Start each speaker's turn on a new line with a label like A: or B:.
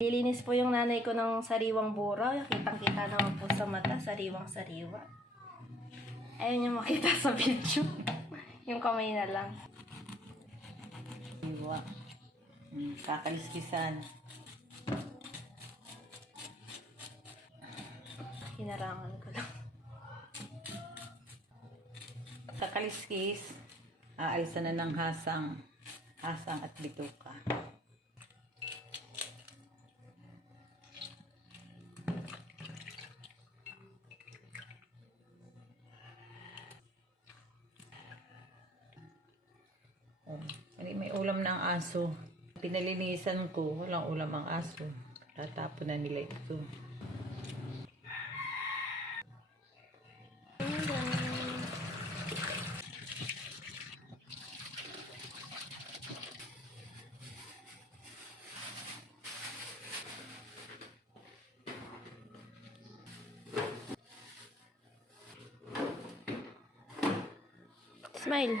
A: Lilinis po yung nanay ko ng sariwang bura. Kitang-kita naman po sa mata, sariwang-sariwa. Ayaw niya makita sa video. yung kamay na lang.
B: Iwa. Mm, kakaliskisan.
A: Hinarangan ko lang.
B: Kakaliskis. Aalisan na ng hasang. Hasang at bituka. May- may ulam ng aso. Pinalinisan ko, walang ulam ang aso. Tatapon na nila ito.
A: Smile.